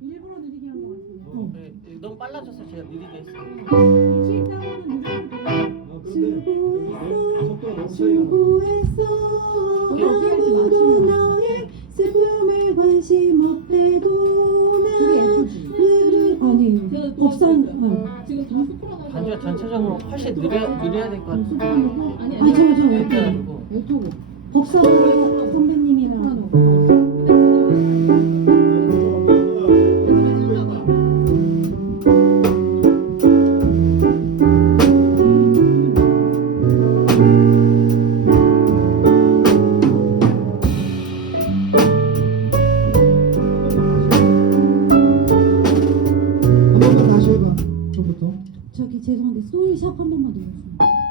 일부러 느리게 한 거 같아요. 네, 너무 빨라져서 제가 느리게 했어요. 수고했어 아무도 너의 슬픔에 관심 없대도 난 아니 법상 지금 다 소프라노. 반주가 전체적으로 훨씬 느려야 될 것 같아요. 아니 아니 저 그게 아니고 왼쪽으로. 법상 선배님이랑 한 번만 다시 해봐. 처음부터. 저기 죄송한데 소울샵 한 번만 더 해주세요.